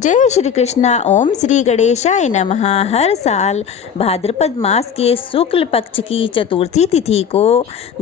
जय श्री कृष्णा। ओम श्री गणेशाय नमः। हर साल भाद्रपद मास के शुक्ल पक्ष की चतुर्थी तिथि को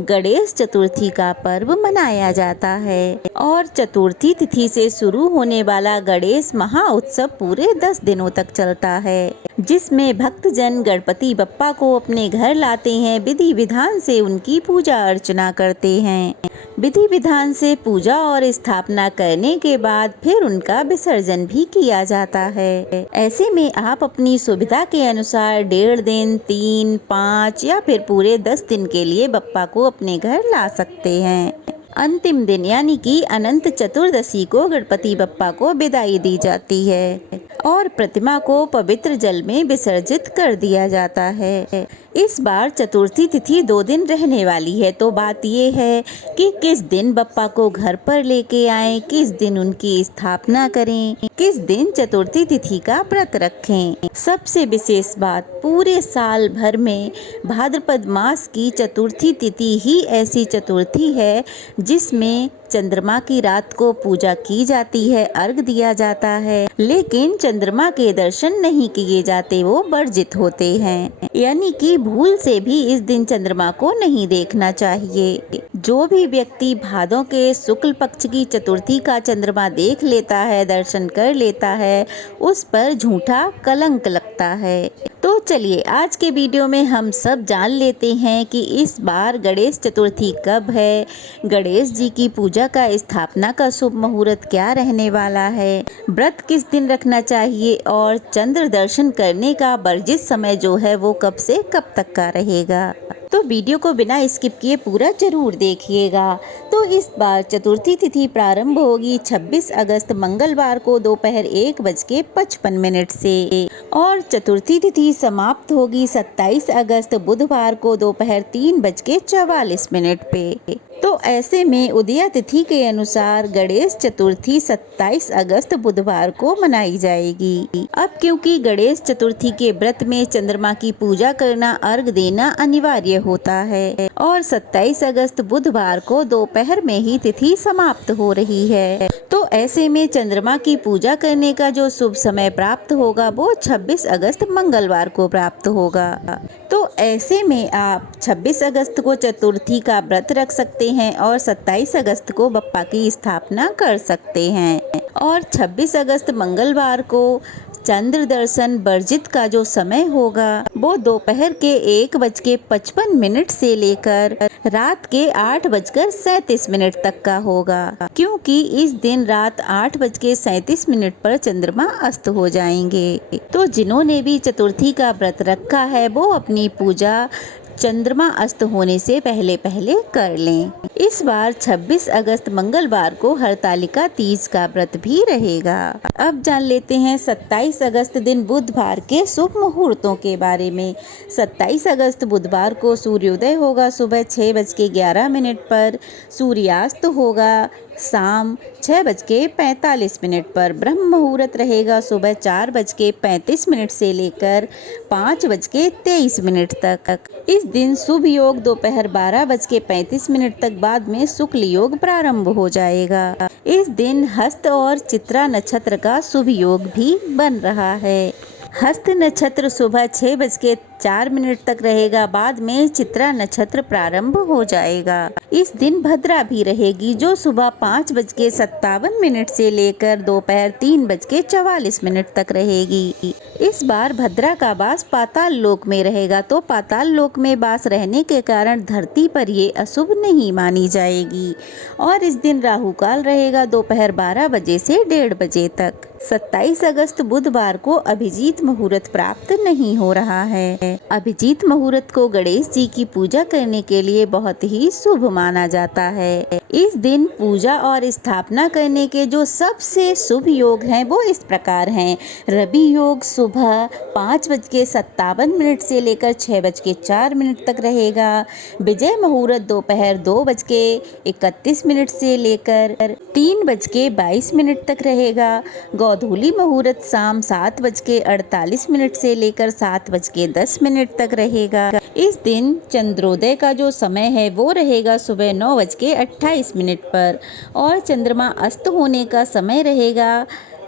गणेश चतुर्थी का पर्व मनाया जाता है और चतुर्थी तिथि से शुरू होने वाला गणेश महाउत्सव पूरे 10 दिनों तक चलता है, जिसमें भक्तजन गणपति बप्पा को अपने घर लाते हैं, विधि विधान से उनकी पूजा अर्चना करते हैं। विधि विधान से पूजा और स्थापना करने के बाद फिर उनका विसर्जन भी किया जाता है। ऐसे में आप अपनी सुविधा के अनुसार 1.5 दिन, 3, 5 या फिर पूरे 10 दिन के लिए बप्पा को अपने घर ला सकते हैं। अंतिम दिन यानी कि अनंत चतुर्दशी को गणपति बप्पा को विदाई दी जाती है और प्रतिमा को पवित्र जल में विसर्जित कर दिया जाता है। इस बार चतुर्थी तिथि 2 दिन रहने वाली है, तो बात ये है कि किस दिन बप्पा को घर पर लेके आएं, किस दिन उनकी स्थापना करें, किस दिन चतुर्थी तिथि का व्रत रखें। सबसे विशेष बात, पूरे साल भर में भाद्रपद मास की चतुर्थी तिथि ही ऐसी चतुर्थी है जिसमें चंद्रमा की रात को पूजा की जाती है, अर्घ दिया जाता है, लेकिन चंद्रमा के दर्शन नहीं किए जाते, वो वर्जित होते हैं। यानी कि भूल से भी इस दिन चंद्रमा को नहीं देखना चाहिए। जो भी व्यक्ति भादों के शुक्ल पक्ष की चतुर्थी का चंद्रमा देख लेता है, दर्शन कर लेता है, उस पर झूठा कलंक लगता है। तो चलिए आज के वीडियो में हम सब जान लेते हैं कि इस बार गणेश चतुर्थी कब है, गणेश जी की पूजा का स्थापना का शुभ मुहूर्त क्या रहने वाला है, व्रत किस दिन रखना चाहिए और चंद्र दर्शन करने का वर्जित समय जो है वो कब से कब तक का रहेगा। तो वीडियो को बिना स्किप किए पूरा जरूर देखिएगा। तो इस बार चतुर्थी तिथि प्रारंभ होगी 26 अगस्त मंगलवार को दोपहर 1:55 से और चतुर्थी तिथि समाप्त होगी 27 अगस्त बुधवार को दोपहर 3:44 पे। तो ऐसे में उदया तिथि के अनुसार गणेश चतुर्थी 27 अगस्त बुधवार को मनाई जाएगी। अब क्योंकि गणेश चतुर्थी के व्रत में चंद्रमा की पूजा करना, अर्घ देना अनिवार्य होता है और 27 अगस्त बुधवार को दोपहर में ही तिथि समाप्त हो रही है, तो ऐसे में चंद्रमा की पूजा करने का जो शुभ समय प्राप्त होगा वो 26 अगस्त मंगलवार को प्राप्त होगा। तो ऐसे में आप 26 अगस्त को चतुर्थी का व्रत रख सकते हैं और 27 अगस्त को बप्पा की स्थापना कर सकते हैं और 26 अगस्त मंगलवार को चंद्र दर्शन वर्जित का जो समय होगा वो दोपहर के 1:55 से लेकर रात के 8:37 तक का होगा, क्योंकि इस दिन रात 8:37 पर चंद्रमा अस्त हो जाएंगे। तो जिन्होंने भी चतुर्थी का व्रत रखा है वो अपनी पूजा चंद्रमा अस्त होने से पहले पहले कर लें। इस बार 26 अगस्त मंगलवार को हरतालिका तीज का व्रत भी रहेगा। अब जान लेते हैं 27 अगस्त दिन बुधवार के शुभ मुहूर्तों के बारे में। 27 अगस्त बुधवार को सूर्योदय होगा सुबह 6:11 पर, सूर्यास्त होगा शाम 6:45 पर, ब्रह्म मुहूर्त रहेगा सुबह 4:35 से लेकर 5:23 तक। इस दिन शुभ योग दोपहर 12:35 तक, बाद में शुक्ल योग प्रारंभ हो जाएगा। इस दिन हस्त और चित्रा नक्षत्र का शुभ योग भी बन रहा है। हस्त नक्षत्र सुबह 6:04 तक रहेगा, बाद में चित्रा नक्षत्र प्रारंभ हो जाएगा। इस दिन भद्रा भी रहेगी जो सुबह 5:57 से लेकर दोपहर 3:44 तक रहेगी। इस बार भद्रा का वास पाताल लोक में रहेगा, तो पाताल लोक में वास रहने के कारण धरती पर ये अशुभ नहीं मानी जाएगी और इस दिन राहु काल रहेगा दोपहर 12 बजे से 1:30 बजे तक। 27 अगस्त बुधवार को अभिजीत मुहूर्त प्राप्त नहीं हो रहा है। अभिजीत मुहूर्त को गणेश जी की पूजा करने के लिए बहुत ही शुभ माना जाता है। इस दिन पूजा और स्थापना करने के जो सबसे शुभ योग हैं वो इस प्रकार हैं। रवि योग सुबह 5:57 से लेकर 6:04 तक रहेगा। विजय मुहूर्त दोपहर 2:31 से लेकर 3:22 तक रहेगा। गोधूली मुहूर्त शाम 7:48 से लेकर 7:10 तक रहेगा। इस दिन चंद्रोदय का जो समय है वो रहेगा सुबह 9:28 पर और चंद्रमा अस्त होने का समय रहेगा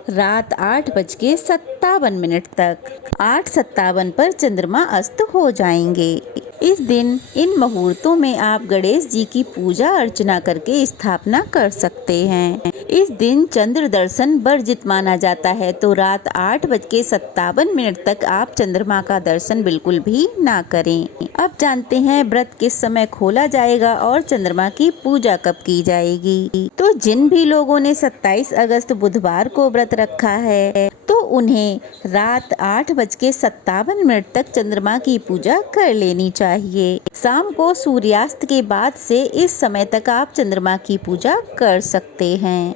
रात 8:57 तक। 8:57 पर चंद्रमा अस्त हो जाएंगे। इस दिन इन मुहूर्तों में आप गणेश जी की पूजा अर्चना करके स्थापना कर सकते हैं। इस दिन चंद्र दर्शन वर्जित माना जाता है, तो रात 8:57 तक आप चंद्रमा का दर्शन बिल्कुल भी ना करें। अब जानते हैं व्रत किस समय खोला जाएगा और चंद्रमा की पूजा कब की जाएगी। तो जिन भी लोगों ने 27 अगस्त बुधवार को व्रत रखा है, तो उन्हें रात 8:57 तक चंद्रमा की पूजा कर लेनी चाहिए। शाम को सूर्यास्त के बाद से इस समय तक आप चंद्रमा की पूजा कर सकते हैं।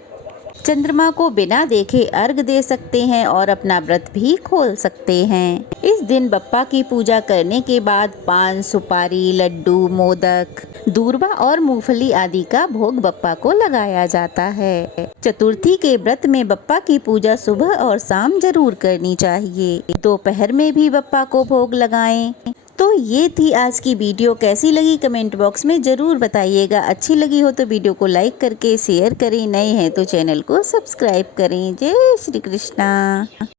चंद्रमा को बिना देखे अर्घ दे सकते हैं और अपना व्रत भी खोल सकते हैं। इस दिन बप्पा की पूजा करने के बाद पान, सुपारी, लड्डू, मोदक, दूर्वा और मूंगफली आदि का भोग बप्पा को लगाया जाता है। चतुर्थी के व्रत में बप्पा की पूजा सुबह और शाम जरूर करनी चाहिए। दोपहर में भी बप्पा को भोग लगाएं। तो ये थी आज की वीडियो। कैसी लगी कमेंट बॉक्स में ज़रूर बताइएगा। अच्छी लगी हो तो वीडियो को लाइक करके शेयर करें। नए हैं तो चैनल को सब्सक्राइब करें। जय श्री कृष्णा।